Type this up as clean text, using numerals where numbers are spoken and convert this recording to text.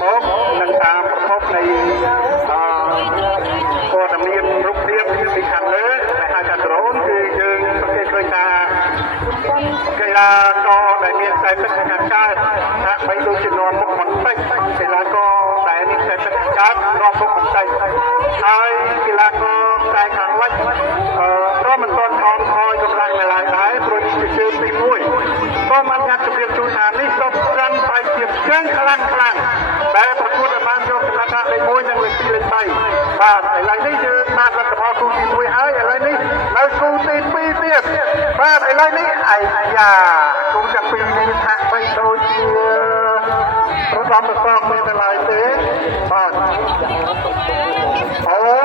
មកនឹងតាមប្រភពនៃព័ត៌មានរូបភាពពីខាងលើដែលហៅថា drone គឺយើងសង្កេតឃើញថាកីឡាករដែលមានខ្សែទឹកខាងកើតហាក់បីដូចជានាំមុខបន្តិចកីឡាករដែលមានខ្សែទឹកខាងកើតនាំមុខបន្តិចហើយកីឡាករខ្សែខាងលិចក៏មិនទាន់ថមថយកម្លាំងនៅឡើយដែរព្រោះជាជើងទី1ក៏មិនញ៉ាំជម្រាបជូនថានេះក៏ត្រឹមតែជាជើងខ្លាំងដែលប្រកួតបានយកចំណាត់លេខ1និងលេខ2លេខ3បាទឥឡូវនេះយើងបានលទ្ធផលគូទី1ហើយឥឡូវនេះនៅគូទី2ទៀតបាទឥឡូវនេះអាយ៉ាគូទាំងពីរនេះថាក់បីដូចជារំដំប្រកបមានតែឡើយទេបាទអូ